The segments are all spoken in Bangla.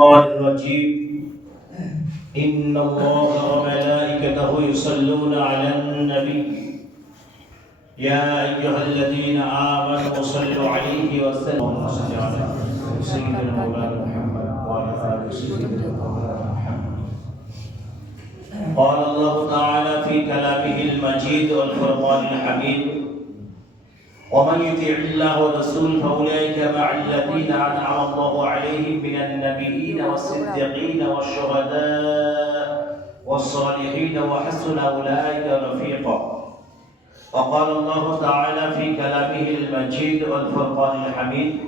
الشيطان الرجيم. إن الله وملائكته يصلون على النبي. يا أيها الذين آمنوا صلوا عليه وسلموا. صل على سيدنا مولانا محمد وعلى آل سيدنا محمد. قال الله تعالى في كلامه المجيد والفرقان الحميد. ومن يطع الله ورسوله فأولئك مع الذين أنعم الله عليهم من النبيين والصديقين والشهداء والصالحين وحسن أولئك رفيقا. وقال الله تعالى في كلامه المجيد والفرقان الحميد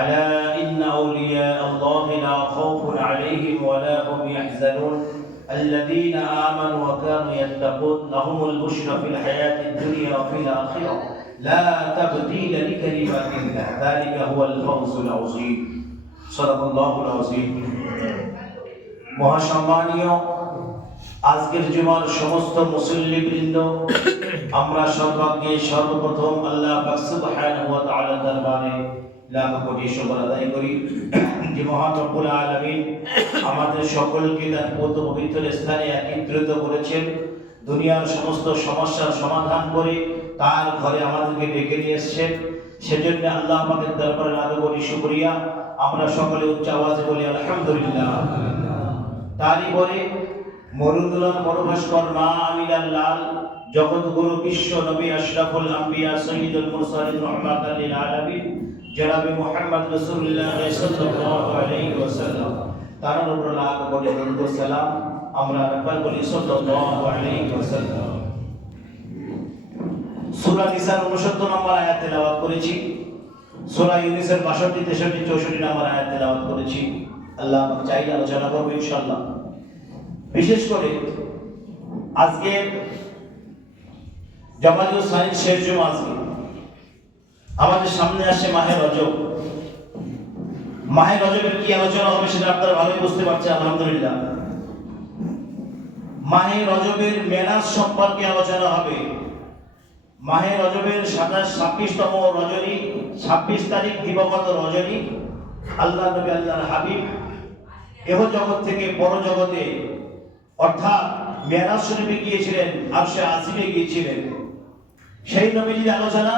ألا إن أولياء الله لا خوف عليهم ولا هم يحزنون. الذين آمنوا وكانوا يتقون لهم البشرى في الحياة الدنيا وفي الآخرة. لا تبديل لكلمات الله ذلك هو الفوز العظيم صدق الله العظيم মহাসম্মানীয় আজকের জুমার সমস্ত মুসল্লিবৃন্দ আমরা সর্বাগ্যে সর্বপ্রথম আল্লাহ পাক সুবহানাহু ওয়া তাআলার দরবারে লাখ কোটি শুকর আদায় করি যে মহান রব্বুল আলামিন আমাদের সকলকে তার পবিত্র পবিত্র স্থানে একত্রিত করেছেন দুনিয়ার সমস্ত সমস্যার সমাধান করে তার ঘরে আমাদেরকে ডেকে নিয়ে এসেছেন। সেজন্য আল্লাহ আমাদের দরবারে আদৌ করি শুকরিয়া আমরা সকলে উচ্চ আওয়াজে বলি, আলহামদুলিল্লাহ। তারই পরে মরুদুলাল মরুভাস্কর মা আমিলাল লাল জগৎ গুরু বিশ্ব নবী আশরাফুল আম্বিয়া, সৈয়দুল মুরসালিন রহমাতাল লিল আলামিন, জনাবে মুহাম্মদ রাসূলুল্লাহ সাল্লাল্লাহু আলাইহি ওয়াসাল্লাম। তার উপর লাখ কোটি দরুদ সালাম। আমরা একবার বলি, সাল্লাল্লাহু আলাইহি সূরা নিসার 69 নম্বর আয়াত তেলাওয়াত করেছি। সূরা ইউনিসের 62 63 64 নম্বর আয়াত তেলাওয়াত করেছি। আল্লাহ চাইলে আলোচনা করব ইনশাআল্লাহ। বিশেষ করে আজকে জামালুল সাইন শেষ জুমা আজকে। আমাদের সামনে আসছে মাহে রজব। মাহে রজবের কি আলোচনা হবে সেটা আপনারা ভালোই বুঝতে পারছেন, আলহামদুলিল্লাহ। মাহে রজবের মেরাজ সম্পর্কে আলোচনা হবে। মাহে রজবের সাতাশ, ছাব্বিশতম রজনী, ছাব্বিশ তারিখ দিবগত রজনী। আল্লাহ নবী আল্লাহর হাবিব, এহ জগৎ থেকে বড় জগতে, অর্থাৎ মেরাজ শরীফে গিয়েছিলেন আর সে আজিমে গিয়েছিলেন। সেই নবীজির আলোচনা,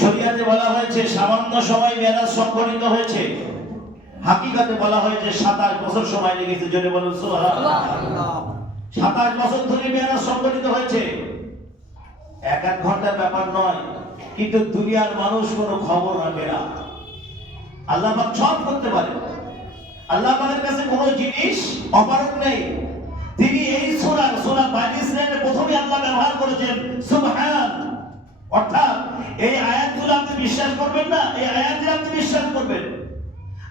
শরিয়াতে বলা হয়েছে, সামান্য সময় মেরাজ সংঘটিত হয়েছে। হাকিকাতে বলা হয়েছে, সাতাশ বছর সময় লেগেছে, জোরে বলুন সাতাশ বছর ধরে মেরাজ সংঘটিত হয়েছে। এক এক ঘণ্টার ব্যাপার নয়, কিন্তু দুনিয়ার মানুষ কোনো খবর রাখে না। আল্লাহ পাক সব করতে পারে। আল্লাহ পাকের কাছে কোনো জিনিস অপারক নেই। তিনি এই সূরা সূরা বানি ইসরাইলের প্রথমে আল্লাহ ব্যবহার করেছেন, সুবহান। অর্থাৎ এই আয়াতগুলো আপনি বিশ্বাস করবেন না, এই আয়াতগুলো আপনি বিশ্বাস করবেন।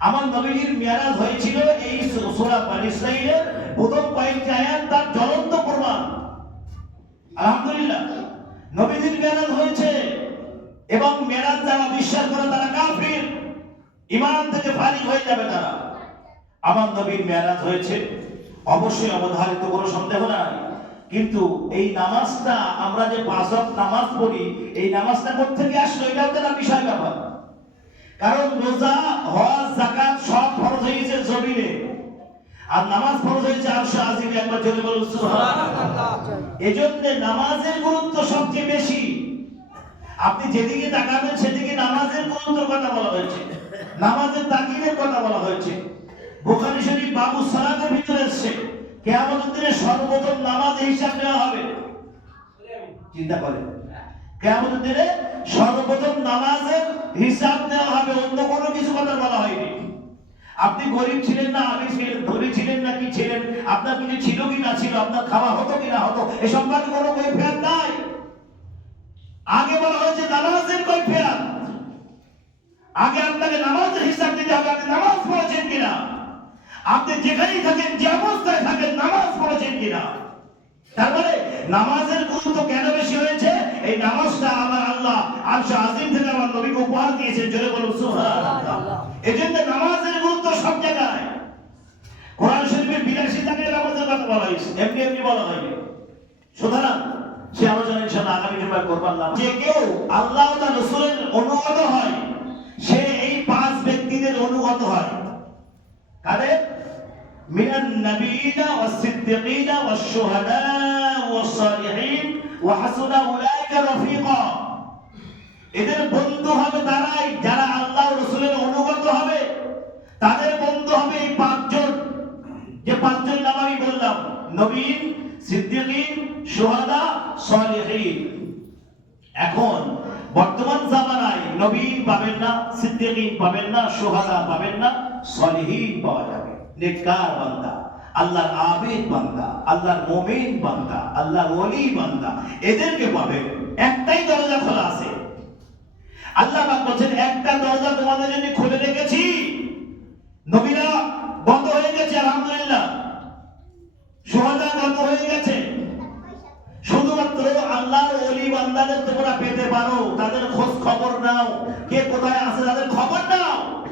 আমার নবীজির মেরাজ হয়েছিল এই সূরা বানি ইসরাইলের প্রথম কয়েকটি আয়াত তার জ্বলন্ত প্রমাণ। আলহামদুলিল্লাহ। নবীজির মেরাজ হয়েছে এবং মেরাজ যারা বিশ্বাস করে তারা কাফির। ইমান থেকে ফারিগ হয়ে যাবে তারা। আমার নবীর মেরাজ হয়েছে। অবশ্যই অবধারিত কোনো সন্দেহ নাই। কিন্তু এই নামাজটা আমরা যে পাঁচ নামাজ পড়ি, এই নামাজটা কোথেকে আসলো? এটাও তো না বিষয় ব্যাপার। কারণ রোজা, হজ, যাকাত সব ফরজ হয়েছে জমিনে। আর নামাজ ফরজ হয়েছে আরশ আজিমে একবার জোরে বলুন সুবহানাল্লাহ। এজন্য নামাজের গুরুত্ব সবচেয়ে বেশি। আপনি যেদিকে তাকাবেন সেদিকে নামাজের গুরুত্বের কথা বলা হয়েছে। নামাজের তাকিদের কথা বলা হয়েছে। বুখারী শরীফ বাবু সালাতের ভিতরে এসেছে কিয়ামতের দিনে সর্বপ্রথম নামাজ হিসাব নেওয়া হবে। চিন্তা করেন। কিয়ামতের দিনে সর্বপ্রথম নামাজের হিসাব নেওয়া হবে অন্য কোনো কিছু কথা বলা হয়নি। আপনি গরিব ছিলেন না আমি ছিলেন, ধনী ছিলেন না কি ছিলেন? আপনার কিছু ছিল কি না ছিল? আপনার খাওয়া হতো কি না হতো? এ সম্পর্কে কোনো কৈফিয়াত নাই। আগে বলা হয়েছে নামাজের কৈফিয়াত। আগে আপনাকে নামাজের হিসাব দিতে হবে, আপনি নামাজ পড়েছেন কিনা? আপনি যেখানেই থাকেন, যে অবস্থায় থাকেন, নামাজ পড়েছেন কিনা? তারপরে নামাজের গুরুত্ব কেন বেশি হয়েছে? এই নামাজটা আমার আল্লাহ আরশ আজিম থেকে আমার নবীকে উপহার দিয়েছেন জোরে বলুন সুবহানাল্লাহ। এজন্য নামাজের গুরুত্ব সব জায়গায়। কোরআন শরীফের বিরাশি জায়গায় নামাজের কথা বলা হয়েছে এমনি এমনি বলা হয়নি। সুতরাং সে আলোচনা ইনশাআল্লাহ আগামী জুমায় করব আল্লাহ যে কেউ আল্লাহ ও তার রাসূলের অনুগত হয় সে এই পাঁচ ব্যক্তিদের অনুগত হয়। কাদের? ওয়াস শুহাদা ওয়াস সালিহিন ওয়া হাসুনা উলাইকা রাফিকা। এদের বন্ধু হবে তারাই, যারা আল্লাহ রসুলের অনুগত হবে। তাদের বন্ধু হবে এই পাঁচজন। যে পাঁচজন নাম আমি বললাম, নবীন, সিদ্দিকিন সোহাদা সলিহিন। এখন বর্তমান জামানায় নবীন পাবেন না, সিদ্দিকিন পাবেন না সোহাদা পাবেন না, সলিহিন পাওয়া যাবে। নেককার বান্দা, আল্লাহর আবেদ বান্দা, আল্লাহর মুমিন বান্দা, আল্লাহর ওলি বান্দা, এদেরকে পাবেন একটাই দরজা খোলা আছে। আল্লাহ পাক বলছেন, একটা দরজা তোমাদের জন্য খুলে রেখেছি। নবীরা বন্ধ হয়ে গেছে, আলহামদুলিল্লাহ। সোহাদা বন্ধ হয়ে গেছে। শুধুমাত্র আল্লাহর ওলি বান্দাদের তোমরা পেতে পারো। তাদের খোঁজ খবর নাও। কে কোথায় আছে তাদের খবর নাও।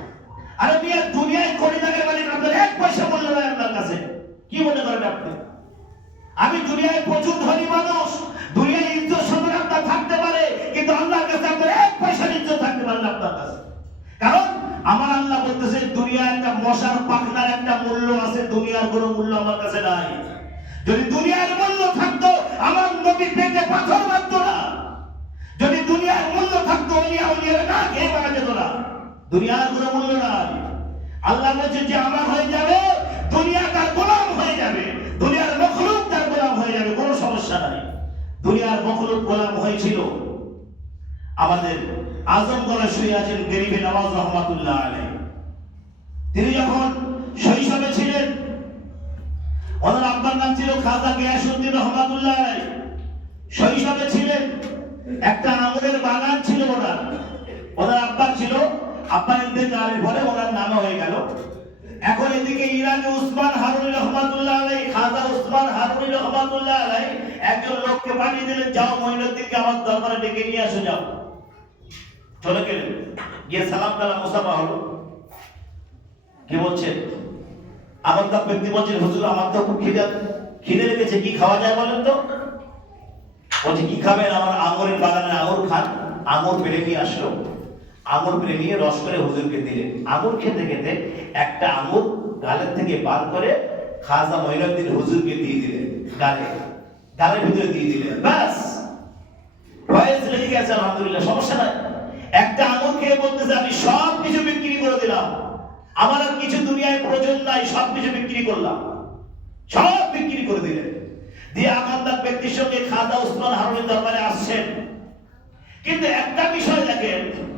আরে মিয়া দুনিয়ায় কোটি টাকার মালিক আপনার এক পয়সা মূল্য নয় আপনার কাছে। কি মনে করেন আপনি? আমি দুনিয়ায় প্রচুর ধনী মানুষ, দুনিয়ায় ইজ্জত সম্মান আপনার থাকতে পারে, কিন্তু আল্লাহর কাছে আপনার এক পয়সার ইজ্জত থাকতে পারে আপনার কাছে। কারণ আমার আল্লাহ বলতেছে দুনিয়া একটা মশার পাখনার একটা মূল্য আছে, দুনিয়ার কোনো মূল্য আমার কাছে নাই। যদি দুনিয়ার মূল্য থাকতো, আমার নবী পেটে পাথর মারতো না। যদি দুনিয়ার মূল্য থাকতো অলিয়া অলিয়ারে না খেয়ে মারা যেত না। দুনিয়ার কোনো মূল্য নাই। আল্লাহ বলছে যে আমার হয়ে যাবে, দুনিয়া তার গোলাম হয়ে যাবে, দুনিয়ার মখলুক তার গোলাম হয়ে যাবে, কোনো সমস্যা নাই। দুনিয়ার মখলুক গোলাম হয়েছিল। আমাদের আজম গড়ে শুয়ে আছেন গরিবে নওয়াজ রহমাতুল্লাহ আলাই তিনি যখন শৈশবে ছিলেন, ওনার আব্বার নাম ছিল খাজা গিয়াসুদ্দিন রহমাতুল্লাহ শৈশবে ছিলেন, একটা আঙুরের বাগান ছিল ওনার। ওনার আব্বার ছিল আব্বা ইন্তেকালের পরে ওনার নাম হয়ে গেল। এখন এদিকে ইরানে উসমান হারুনি রহমাতুল্লাহ আলাই খাজা উসমান হারুনি রহমাতুল্লাহ আলাই একজন লোককে পাঠিয়ে দিলেন, যাও মহিনুদ্দিনকে আমার দরবারে ডেকে নিয়ে আসো যাও। চলে গেলেন। গিয়ে সালাম কালাম মুসাফা হলো। কি বলছেন আমার তো ব্যক্তি বলছেন হুজুর, আমার তো খুব খিদে খিদে লেগেছে, কি খাওয়া যায় বলেন তো? বলছে, কি খাবেন? আমার আঙুরের বাগানে আঙুর খান, আঙুর পেরে নিয়ে আসলো। আঙুর পেরে নিয়ে রস করে হুজুরকে দিলেন আঙুর খেতে খেতে একটা আঙুর গালের থেকে বার করে খাজা মহিনুদ্দিন হুজুরকে দিয়ে দিলেন। গালে। গালের ভিতরে দিয়ে দিলেন। ব্যাস। ভয়েস লেগে গেছে, আলহামদুলিল্লাহ। সমস্যা নাই। একটা আঙুর খেয়ে বলতেছে, আমি সব কিছু বিক্রি করে দিলাম। আমার আর কিছু দুনিয়ায় প্রয়োজন নাই, সব কিছু বিক্রি করলাম। সব বিক্রি করে দিলেন। দিয়ে আমান্দার ব্যক্তির সঙ্গে খাজা উসমান হারুনের দরবারে আসছেন। কিন্তু একটা বিষয় দেখেন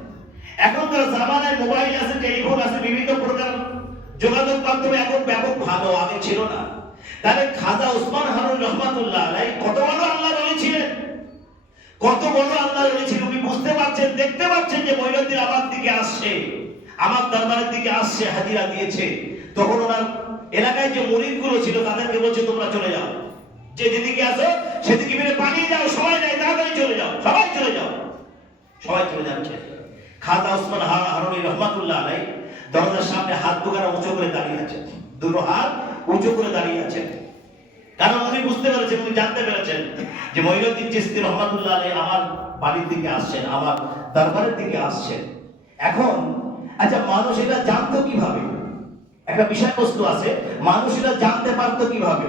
এখনকার জামানায় মোবাইল আছে, টেলিফোন আছে, বিভিন্ন প্রকার যোগাযোগ মাধ্যমে এখন ব্যাপক ভালো, আগে ছিল না। তাহলে খাজা উসমান হারুন রহমাতুল্লাহ আলাই কত বড় আল্লাহর ওলি ছিলেন কত বড় আল্লাহর ওলি ছিল উনি বুঝতে পারছেন, দেখতে পাচ্ছেন যে মহিলাদের আমার দিকে আসছে, আমার দরবারের দিকে আসছে, হাজিরা দিয়েছে। তখন ওনার এলাকায় যে মরিদগুলো ছিল, তাদেরকে বলছে, তোমরা চলে যাও। যে যেদিকে আসো, সেদিকে মেরে পালিয়ে যাও, সবাই নাই, তাড়াতাড়ি চলে যাও, সবাই চলে যাও, সবাই চলে যাচ্ছে। খাজা ওসমান হারুনি রহমাতুল্লাহ আলাই দরজার সামনে হাত দুখানা উঁচু করে দাঁড়িয়ে আছে দুটো হাত উঁচু করে দাঁড়িয়ে আছে কারণ উনি বুঝতে পেরেছেন, উনি জানতে পেরেছেন যে মহিনুদ্দিন চিস্তি রহমাতুল্লাহ আলাই আমার বাড়ির দিকে আসছেন, আমার দরবারের দিকে আসছেন। এখন আচ্ছা মানুষ এটা জানতো কীভাবে? একটা বিষয়বস্তু আছে মানুষ এটা জানতে পারতো কীভাবে?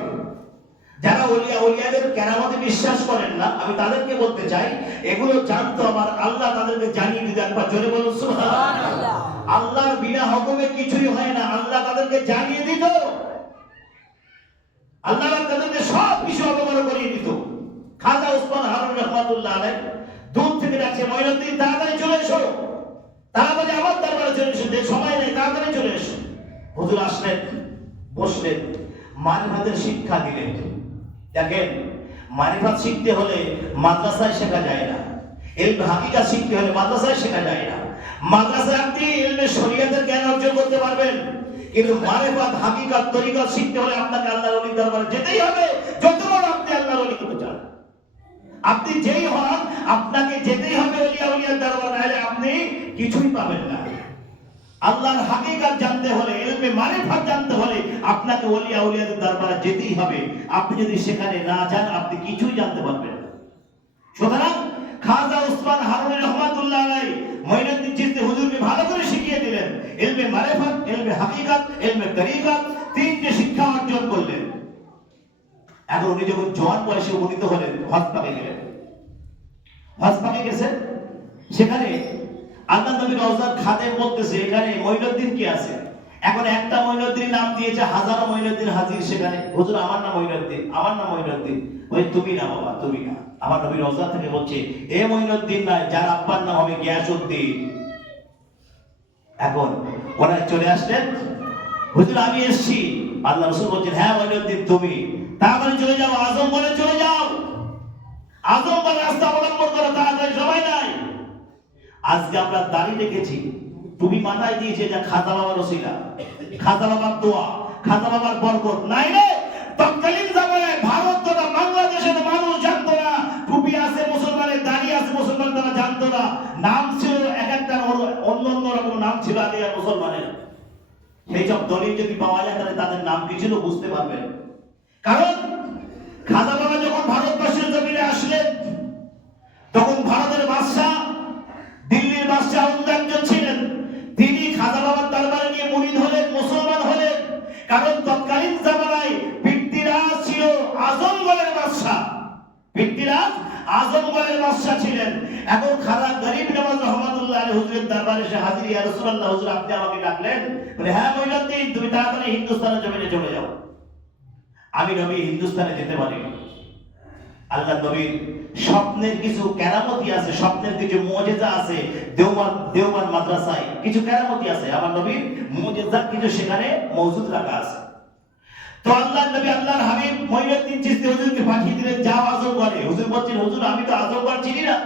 যারা ওলিয়া ওলিয়াদের কেরামতে বিশ্বাস করেন না, আমি তাদেরকে বলতে চাই, এগুলো জানতো আমার আল্লাহ তাদেরকে জানিয়ে দিতে একবার জোরে বলুন, সুবহানাল্লাহ। আল্লাহর বিনা হুকুমে কিছুই হয় না, আল্লাহ তাদেরকে জানিয়ে দিত। আল্লাহ তাদেরকে সব কিছু করিয়ে দিত। খাজা উসমান হারুন রহমাতুল্লাহ আলাই দূর থেকে ডাকছে তাড়াতাড়ি চলে এসো। তাড়াতাড়ি আমার দরবারে চলে এসো, যে সময় নেই, তাড়াতাড়ি চলে এসো। হুজুর আসলেন, বসলেন মারিফাতের শিক্ষা দিলেন। দেখেন, মারিফাত শিখতে হলে মাদ্রাসায় শেখা যায় না। এল হাকিকা শিখতে হলে মাদ্রাসায় শেখা যায় না। মাদ্রাসায় আপনি এলমে শরীয়তের জ্ঞান অর্জন করতে পারবেন। কিন্তু মারিফাত হাকিকাত তরিকত শিখতে হলে আপনাকে আল্লাহর ওলির দরবারে যেতেই হবে, যত বড় আপনি আল্লাহর ওলি হতে চান। আপনি যেই হন, আপনাকে যেতেই হবে ওলিয়া ওলিয়ার দরবার, নাহলে আপনি কিছুই পাবেন না। আল্লাহর হাকিকাত জানতে এলমে মারিফাত জানতে হলে আপনাকে ওলিয়া ওলিয়াদের দরবারে যেতেই হবে। আপনি যদি সেখানে না যান, আপনি কিছুই জানতে পারবেন না। সুতরাং খাজা উসমান হারুন রহমাতুল্লাহ আলাই মঈনুদ্দিন চিশতি হুজুরকে ভালো করে শিখিয়ে দিলেন। এলমে মারেফাত, এলমে হাকিকাত, এলমে তরিকাত তিনটে শিক্ষা অর্জন করলেন। এখন উনি যখন জওয়ান বয়সে উপনীত হলেন হজ পাকে গেলেন। হজ পাকে গেছেন। সেখানে আল্লাহ নবীর রওজার খাদের বলতেছে, এখানে মঈনুদ্দিন কি আছে? এখন একটা মঈনুদ্দিন নাম দিয়েছে, হাজারো মঈনুদ্দিন হাজির সেখানে। হুজুর, আমার নাম মঈনুদ্দিন আমার নাম মঈনুদ্দিন ওই, তুমি না বাবা, তুমি না। আমার নবী রওজা থেকে বলছে, এ মঈনুদ্দিন না যার আব্বার নাম হবে গিয়াসউদ্দিন। এখন ওনারা চলে আসলেন। হুজুর, আমি এসেছি। আল্লাহ রসুল বলছেন হ্যাঁ মঈনুদ্দিন তুমি। তাড়াতাড়ি চলে যাও, আজম বলে চলে যাও। আজম বলে রাস্তা অবলম্বন করো, তাড়াতাড়ি সবাই নাই। আজকে আমরা দাঁড়িয়ে রেখেছি। তুমি মাথায় দিয়েছে যে খাজা বাবার ওসিলা। খাজা বাবার দোয়া, খাজা বাবার বরকত। নাই রে, তৎকালীন জামানায় ভারত তথা বাংলাদেশের মানুষ জানতো না, টুপি আছে মুসলমানের, দাড়ি আছে মুসলমান, তারা জানতো না। নাম ছিল এক একটা অন্য অন্য রকম নাম ছিল আগে মুসলমানের। সেই সব দলিল যদি পাওয়া যায়, তাহলে তাদের নাম কি ছিল বুঝতে পারবেন। কারণ খাজা বাবা যখন ভারতবর্ষের জমিনে আসলেন, তখন ভারতের বাদশাহ, দিল্লির বাদশাহ কারণ তৎকালীন জামানায় পৃথ্বীরাজ ছিল আজমগড়ের বাদশাহ। পৃথ্বীরাজ আজমগড়ের বাদশাহ ছিলেন। এখন খাজা গরিব নওয়াজ রহমাতুল্লাহ আলী হুজুরের দরবারে এসে হাজির, ইয়া রাসূলুল্লাহ, হুজুর, আপনি আমাকে ডাকলেন? বলে হ্যাঁ মঈনুদ্দিন তুমি তাড়াতাড়ি হিন্দুস্তানের জমিনে চলে যাও। আমি নবী হিন্দুস্তানে যেতে পারি আল্লাহ নবীর স্বপ্নের কিছু কেরামতি আছে, স্বপ্নের কিছু মজেজা আছে দেওমান দেওমান মাদ্রাসায় কিছু কেরামতি আছে। আমার নবীর মুজিজা কিছু সেখানে মজুদ রাখা আছে। তো আল্লাহ নবী, আল্লাহর হাবিব মঈনুদ্দিন চিশতি হুজুরকে পাঠিয়ে দিলেন, যাও আজমগড়ে হুজুর বলছেন, হুজুর, আমি তো আজমগড় চিনি না।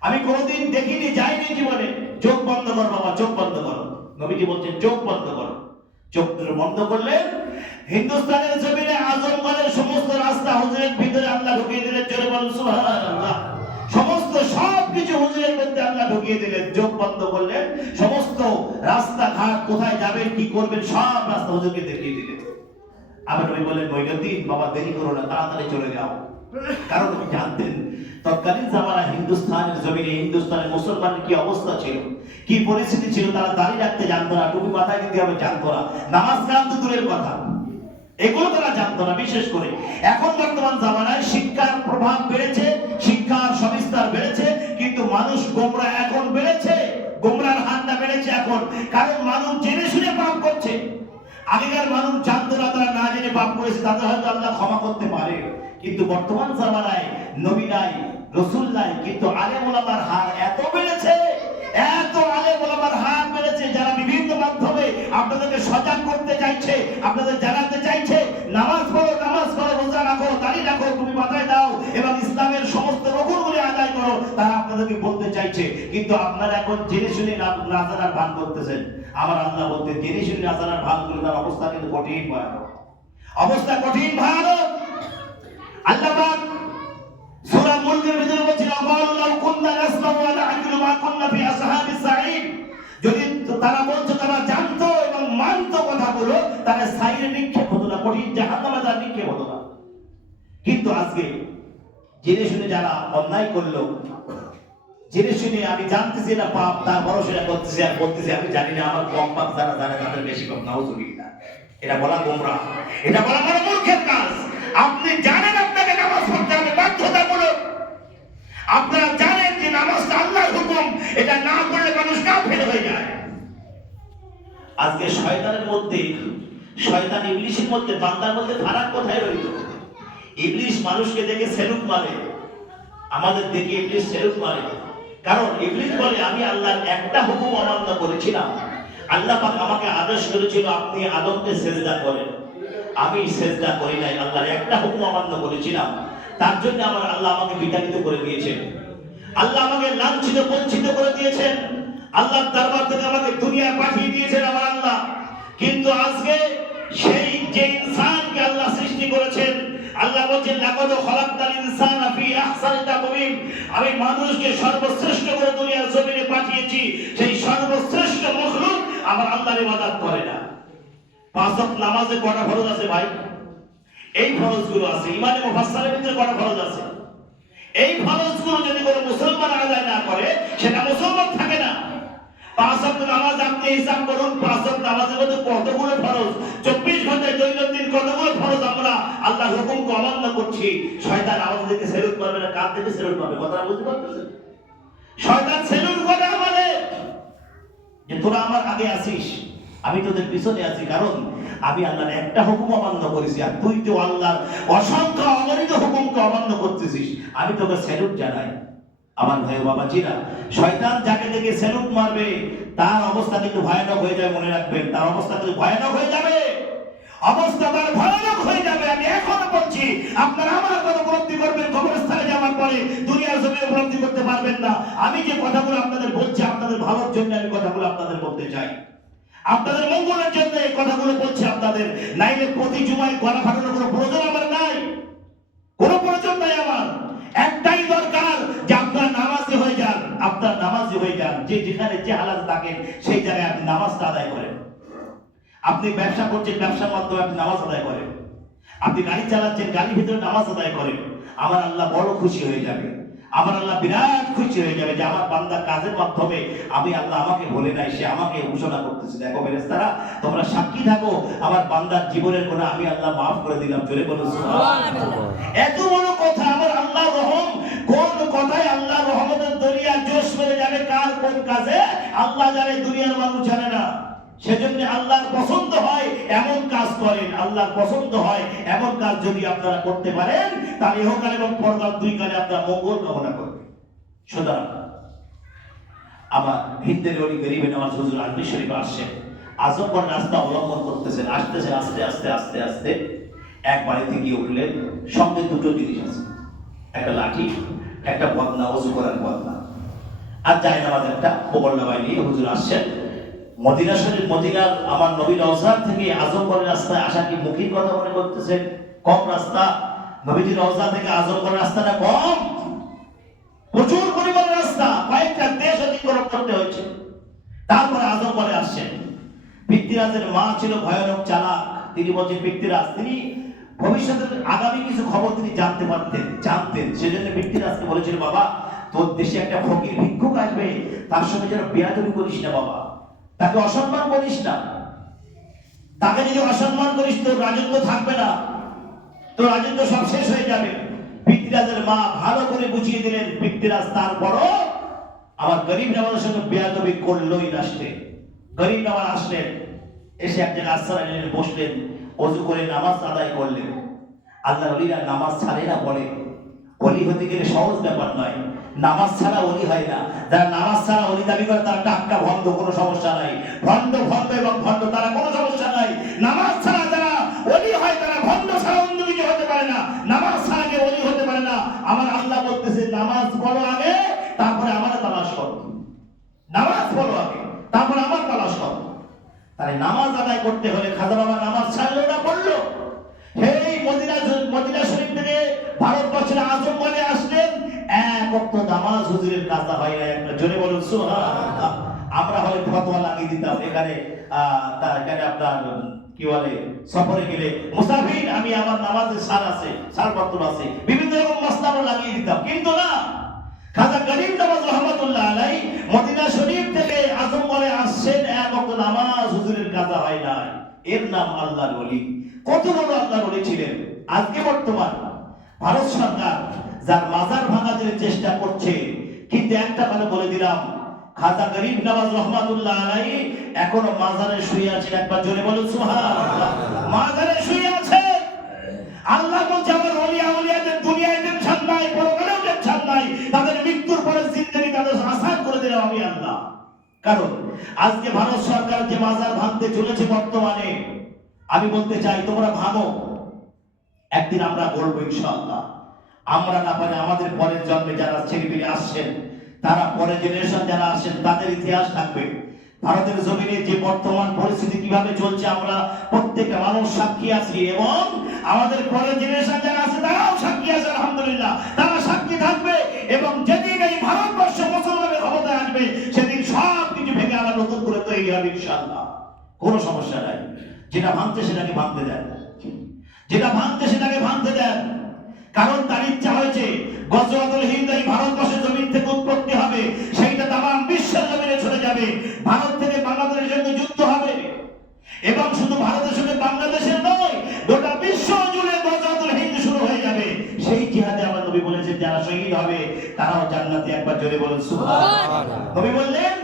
আমি কোনোদিন দেখিনি, যাইনি জীবনে। চোখ বন্ধ কর বাবা, চোখ বন্ধ করো। নবীজি বলছেন, চোখ বন্ধ করো। চোখ বন্ধ করলে হিন্দুস্তানের জমিনে আজমগড়ের সমস্ত রাস্তা হুজুরের ভিতরে আল্লাহ ঢুকিয়ে দিলেন, জোরে বলুন, সুবহানাল্লাহ। সমস্ত সব কিছু হুজুরের মধ্যে আল্লাহ ঢুকিয়ে দিলেন, চোখ বন্ধ করলেন সমস্ত রাস্তাঘাট কোথায় যাবেন কি করবেন, সব রাস্তা হুজুরকে দেখিয়ে দিলেন। আবার নবী বললেন মঈনুদ্দিন বাবা দেরি করো না, তাড়াতাড়ি চলে যাও। কারণ উনি জানতেন, তৎকালীন জামানা জমিনে মুসলমানের কি অবস্থা ছিল? কি পরিস্থিতি ছিল? তারা দাঁড়িয়ে রাখতে জানতো না, টুপি মাথায় দিতে হবে জানতো না। নামাজ তো দূরের কথা? এগুলো তারা জানতো না, বিশেষ করে। এখন বর্তমান জামানায় শিক্ষার প্রভাব বেড়েছে, শিক্ষার সবিস্তার বেড়েছে, কিন্তু মানুষ গোমরা এখন বেড়েছে, গোমরার হাতটা বেড়েছে এখন। কারণ মানুষ জেনে শুনে করছে আগেকার মানুষ জানতো না, তারা না জেনে পাপ করেছে, তাদের হয়তো আল্লাহ ক্ষমা করতে পারে। কিন্তু বর্তমান জামানায় নবী নাই, রসুল নাই, কিন্তু আলেম ওলামার হার এত বেড়েছে আপনাদেরকে সজাগ করতে চাইছে, আপনাদের জানাতে চাইছে, নামাজ পড়ো নামাজ পড়ো, রোজা রাখো, দাড়ি রাখো, তুমি মাথায় দাও, এবং ইসলামের সমস্ত রকমগুলি আদায় করো, তারা আপনাদেরকে বলতে চাইছে, কিন্তু আপনারা এখন জেনে শুনে না ভান করতেছেন। আমার আল্লাহ বলতে, জেনে শুনে নাজানার ভান করে তার অবস্থা কিন্তু কঠিন ভয়ানক। অবস্থা কঠিন ভয়ানক। আল্লাহ সূরা মুলকের ভিতরে বলছেন আকালু লাউ কুননা নাসমাউ ওয়া না'কিলু মা কুননা ফি আসহাবিস সাঈদ যদি তারা বলছে, তারা জানতো কথাগুলো তাহলে সাইরে নিক্ষেপ হতো না, কঠিন জাহান্নামে তার নিক্ষেপ হতো না। কিন্তু আজকে জেনে শুনে যারা অন্যায় করল, জেনে শুনে আমি জানতেছি না পাপ তারপরও সেটা করতেছি আর বলতেছি আমি জানি না আমার কম পাপ যারা জানে তাদের বেশি কম, নাউজুবিল্লাহ। এটা বলা গোমরা, এটা বলা বড় মূর্খের কাজ। আপনি জানেন আপনাকে নামাজ পড়তে হবে বাধ্যতামূলক। আপনারা জানেন যে নামাজটা আল্লাহর হুকুম, এটা না করলে মানুষ কাফের হয়ে যায়। আজকে শয়তানের মধ্যে, শয়তান ইংলিশের মধ্যে, বান্দার মধ্যে ফারাক কোথায় রইল? ইংলিশ মানুষকে দেখে সেলুট মারে, আমাদের দেখে ইবলিশ সেলুট মারে। কারণ ইবলিশ বলে, আমি আল্লাহর একটা হুকুম অমান্য করেছিলাম। আল্লাহ পাক আমাকে আদেশ করেছিল, আপনি আদমকে সেজদা করেন। আমি সেজদা করি নাই, আল্লাহর একটা হুকুম অমান্য করেছিলাম। তার জন্য আমার আল্লাহ আমাকে বিতাড়িত করে দিয়েছেন। আল্লাহ আমাকে লাঞ্ছিত, বঞ্চিত করে দিয়েছেন। আল্লাহর দরবার থেকে আমাকে দুনিয়ায় পাঠিয়ে দিয়েছেন আমার আল্লাহ। কিন্তু আজকে সেই যে ইনসানকে আল্লাহ সৃষ্টি করেছেন, আল্লাহ বলছেন, লাকাদ খলাকতাল ইনসানা ফি আহসানি তাকওয়িম। আমি মানুষকে সর্বশ্রেষ্ঠ করে দুনিয়ার জমিনে পাঠিয়েছি। সেই সর্বশ্রেষ্ঠ মখলুক আমার আল্লাহর ইবাদত করে না। পাঁচ ওয়াক্ত নামাজে কটা ফরজ আছে ভাই? এই ফরজগুলো আছে। ইমানে মুফাসসালের ভিতরে কটা ফরজ আছে? এই ফরজগুলো যদি কোনো মুসলমান আদায় না করে, সেটা মুসলমান থাকে না। পাঁচ করুন চব্বিশ দৈনন্দিন আমরা আল্লাহ করছি? বুঝতে তোরা আমার আগে আসিস, আমি তোদের পিছনে আছি, কারণ আমি আল্লাহর একটা হুকুম অমান্য করেছি, আর তুই তো আল্লাহর অসংখ্য অগণিত হুকুমকে অমান্য করতেছিস। আমি তোকে স্যালুট জানাই। আমার ভাই বাবা জিরা শয়তান যাকে দেখে সেলুক মারবে, তার অবস্থা কিন্তু ভয়ানক হয়ে যাবে মনে রাখবেন। তার অবস্থা কিন্তু ভয়ানক হয়ে যাবে। অবস্থা তার ভয়ানক হয়ে যাবে, আমি এখনও বলছি, আপনারা আমার কথা উপলব্ধি করবেন, কবরস্থানে যাওয়ার পরে দুনিয়ার জমি উপলব্ধি করতে পারবেন না। আমি যে কথাগুলো আপনাদের বলছি, আপনাদের ভালোর জন্য আমি কথাগুলো আপনাদের বলতে চাই। আপনাদের মঙ্গলের জন্য এই কথাগুলো বলছি আপনাদের। নাইলে প্রতি জুমায় গলা ফাটানোর কোনো প্রয়োজন আমার নাই। কোনো প্রয়োজন নাই আমার। একটাই দরকার যে আপনার নামাজি হয়ে যান, আপনার নামাজি হয়ে যান। যে যেখানে যে হালাত থাকেন, সেই জায়গায় আপনি নামাজটা আদায় করেন। আপনি ব্যবসা করছেন, ব্যবসার মাধ্যমে আপনি নামাজ আদায় করেন। আপনি গাড়ি চালাচ্ছেন, গাড়ির ভিতরে নামাজ আদায় করেন। আমার আল্লাহ বড় খুশি হয়ে যাবে। আমার আল্লাহ বিরাট খুশি হয়ে যাবে যে আমার বান্দার কাজের মাধ্যমে আমি আল্লাহ আমাকে বলে নাই, সে আমাকে ঘোষণা করতেছে। দেখো ফেরেশতারা, তোমরা সাক্ষী থাকো, আমার বান্দার জীবনের গুণা আমি আল্লাহ মাফ করে দিলাম। জোরে বলো এত বড় কথা, আমার আল্লাহ রহম, কোন কথায় আল্লাহ রহমতের দরিয়া জোশ মেরে যাবে, কার কোন কাজে? আল্লাহ জানে, দুনিয়ার মানুষ জানে না। সেজন্য আল্লাহর পছন্দ হয় এমন কাজ করেন, আল্লাহর পছন্দ হয় এমন কাজ যদি আপনারা করতে পারেন তাহলে ইহকাল এবং পরকাল দুই কালে আপনারা মঙ্গল কামনা করবেন। সুতরাং, আমার হিন্দের ওই গরিবে নামাজ হুজুর আজমি শরীফ আসছেন আজমগড় রাস্তা অবলম্বন করতেছেন, আসতেছেন, আস্তে আস্তে আস্তে আস্তে। এক বাড়িতে গিয়ে উঠলেন, সঙ্গে দুটো জিনিস আছে। একটা লাঠি, একটা বদনা অজু করার বদনা। আর যাই নামাজ একটা পোকল্লা নিয়ে হুজুর আসছেন। মদিনা শরীফ, মদিনার আমার নবীর রওজার থেকে আজমগড়ের রাস্তায় আসা কি মুখী কথা মনে করতেছেন? কম রাস্তা। নবীজির রওজা থেকে আজমগড়ের রাস্তাটা কম। প্রচুর পরিমাণ রাস্তা। কয়েকটা দেশ অতিক্রম করতে হয়েছে। তারপরে আজমগড়ে আসছেন। পৃথ্বীরাজের মা ছিল ভয়ানক চালাক। তিনি বলছেন, পৃথ্বীরাজ, তিনি ভবিষ্যতের আগামী কিছু খবর তিনি জানতে পারতেন, জানতেন। সেজন্য পৃথ্বীরাজকে বলেছিল, বাবা, তোর দেশে একটা ফকির ভিক্ষুক আসবে। তার সঙ্গে যেন বেয়াদবি করিস না, বাবা। তাকে অসম্মান করিস না। তাকে যদি অসম্মান করিস, তোর রাজত্ব থাকবে না। তোর রাজত্ব সব শেষ হয়ে যাবে। পৃথ্বীরাজের মা ভালো করে বুঝিয়ে দিলেন, পৃথ্বীরাজ তারপরও আমার গরিব নামাজের সঙ্গে বেয়াদবি করলোই লাস্টে। গরিব নামাজ আসলেন, এসে এক জায়গায় আশ্রয় নিলেন, বসলেন, অজু করে নামাজ আদায় করলেন। আল্লাহ নামাজ ছাড়ে না বলে। অলি হতে গেলে সহজ ব্যাপার নয়। নামাজ ছাড়া অলি হয় না। যারা নামাজ ছাড়া অলি দাবি করে, তারা টাক্কা ভণ্ড, কোনো সমস্যা নাই। ভণ্ড ভণ্ড এবং ভণ্ড, তারা কোনো সমস্যা নাই। নামাজ ছাড়া যারা অলি হয়, তারা ভণ্ড ছাড়া অন্য কিছু হতে পারে না। নামাজ ছাড়া কেউ অলি হতে পারে না। আমার আল্লাহ বলতেছে, নামাজ পড়ো আগে, তারপরে আমার তালাশ করো। নামাজ পড়ো আগে, তারপরে আমার তালাশ করো। তাহলে নামাজ আদায় করতে হলে খাজা বাবা হুজুরের কাজা হয় না একটা জোরে বলুন আমরা ফতোয়া লাগিয়ে দিতাম। এখানে আহ, তা এখানে আপনার কি বলে সফরে গেলে মুসাফির আমি আমার নামাজের সার আছে আছে। বিভিন্ন রকম লাগিয়ে দিতাম। কিন্তু না খাজা আলাই মদিনা শরীফ থেকে আসছেন এক নামাজ হুজুরের কাজা হয় না এর নাম আল্লাহর কত বড় আল্লাহর ওলি ছিলেন? আজকে বর্তমান ভারত সরকার যার মাজার জন্য চেষ্টা করছে কিন্তু একটা কথা বলে দিলাম। খাজা গরিব নওয়াজ রহমাতুল্লাহ আলাই এখনও মাজারে শুয়ে আছেন। একবার জোরে বলুন, সুবহানাল্লাহ। মাজারে শুয়ে আছে। আল্লাহ বলছে, আমার ওলিয়া ওলিয়াদের দুনিয়ায় টেনশন নাই, পরকালেও টেনশন নাই। তাদের মৃত্যুর পরে জিন্দেগি তাদের আসান করে দিলাম আমি আল্লাহ। কারণ, আজকে ভারত সরকার যে মাজার ভাঙতে চলেছে বর্তমানে, আমি বলতে চাই, তোমরা ভাঙো একদিন আমরা বলব ইনশাআল্লাহ। আমরা না পারে, আমাদের পরের জন্মে যারা ছেলেপিলে আসছেন, তারা পরের জেনারেশন যারা আসছেন, তাদের ইতিহাস থাকবে। ভারতের জমিনে যে বর্তমান পরিস্থিতি কীভাবে চলছে, আমরা প্রত্যেকটা মানুষ সাক্ষী আছি এবং আমাদের পরের জেনারেশন যারা আছে, তারাও সাক্ষী আছে, আলহামদুলিল্লাহ। তারা সাক্ষী থাকবে এবং যেদিন এই ভারতবর্ষ মুসলমানের ক্ষমতায় আসবে, সেদিন সব কিছু ভেঙে আবার নতুন করে তৈরি হবে, ইনশাআল্লাহ। কোনো সমস্যা নাই। যেটা ভাঙতে সেটাকে ভাঙতে দেন। যেটা ভাঙতে সেটাকে ভাঙতে দেন। কারণ তার ইচ্ছা হয়েছে গজওয়াতুল হিন্দ এই ভারতবর্ষের জমিন থেকে উৎপত্তি হবে। সেইটা তাম বিশ্বের জমিনে চলে যাবে। ভারত থেকে বাংলাদেশের সঙ্গে যুদ্ধ হবে। এবং শুধু ভারতের সঙ্গে বাংলাদেশের নয় গোটা বিশ্ব জুড়ে গজাতুল হিন্দ শুরু হয়ে যাবে। সেই জিহাদে আমার নবী বলেছেন যারা শহীদ হবে তারাও জান্নাতে একবার জোরে বলুন সুবহানাল্লাহ। নবী বললেন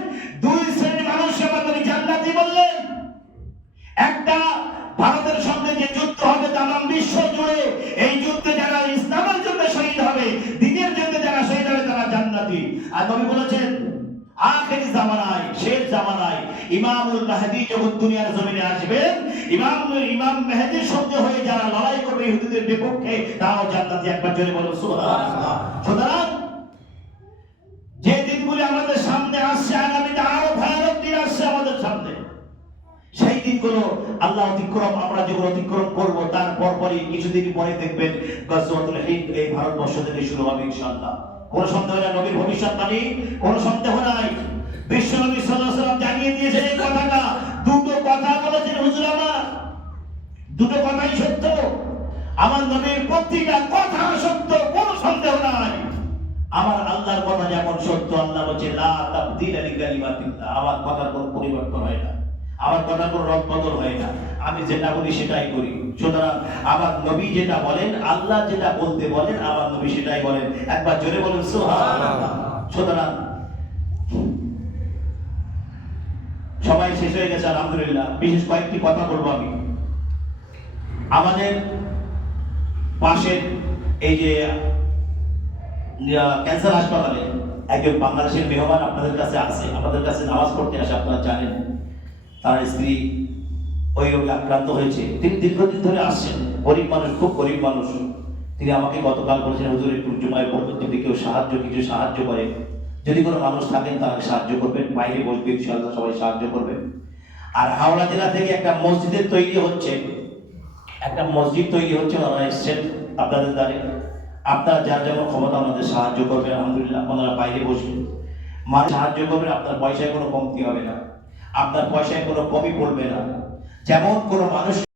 আখেরি জামানায়, শেষ জামানায় ইমামুল মাহদি যখন দুনিয়ার জমিনে আসবেন ইমাম ইমাম মেহেদির সঙ্গে হয়ে যারা লড়াই করবে ইহুদিদের বিপক্ষে, তারাও জান্নাতি একবার জোরে বলুন, সুবহানাল্লাহ। সুতরাং যে দিনগুলি আমাদের সামনে আসছে, আগামীতে আরও ভয়ানক দিন আসছে আমাদের সামনে। সেই দিনগুলো আল্লাহ অতিক্রম, আমরা যখন অতিক্রম করব, তার পরপরই কিছুদিন পরে দেখবেন গজওয়াতুল হিন্দ এই ভারতবর্ষ থেকে শুরু হবে ইনশাআল্লাহ। কোন সন্দেহ নাই, নবীর ভবিষ্যৎবাণী, কোন সন্দেহ নাই। বিশ্ব নবী সাল্লাম জানিয়ে দিয়েছেন এই কথাটা। দুটো কথা বলেছেন হুজুর আমার। দুটো কথাই সত্য। আমার নবীর প্রতিটা কথা সত্য, কোন সন্দেহ নাই। আমার আল্লাহর কথা যেমন সত্য, আল্লাহ বলছে, লা তাবদিল লিকালিমাতিল্লাহ আমার কথার কোনো পরিবর্তন হয় না। আমার কথার কোনো রদবদল হয় না। আমি যেটা বলি সেটাই করি। সুতরাং আমার নবী যেটা বলেন, আল্লাহ যেটা বলতে বলেন, আমার নবী সেটাই বলেন। একবার জোরে বলেন সুতরাং সবাই শেষ হয়ে গেছে, আলহামদুলিল্লাহ। বিশেষ কয়েকটি কথা বলব আমি। আমাদের পাশের এই যে ক্যান্সার হাসপাতালে একজন বাংলাদেশের মেহমান আপনাদের কাছে আসে আমাদের কাছে নামাজ পড়তে আসে, আপনারা জানেন। তার স্ত্রী ওই রোগে আক্রান্ত হয়েছে। তিনি দীর্ঘদিন ধরে আসছেন। গরিব মানুষ, খুব গরিব মানুষ। তিনি আমাকে গতকাল বলেছেন, হুজুর, একটু জুমায় পড়বেন। যদি কেউ সাহায্য, কিছু সাহায্য করে, যদি কোনো মানুষ থাকেন তাকে সাহায্য করবেন। বাইরে বসবে, ইনশাআল্লাহ সবাই সাহায্য করবেন আর হাওড়া জেলা থেকে একটা মসজিদের তৈরি হচ্ছে। একটা মসজিদ তৈরি হচ্ছে, ওনারা এসছেন আপনাদের দ্বারে। আপনারা যার যেমন ক্ষমতা আমাদের সাহায্য করবেন। আলহামদুলিল্লাহ, ওনারা বাইরে বসবেন। মানুষ সাহায্য করবেন, আপনার পয়সায় কোনো কমতি হবে না। আপনার পয়সায় কোনো কমই পড়বে না। যেমন কোনো মানুষ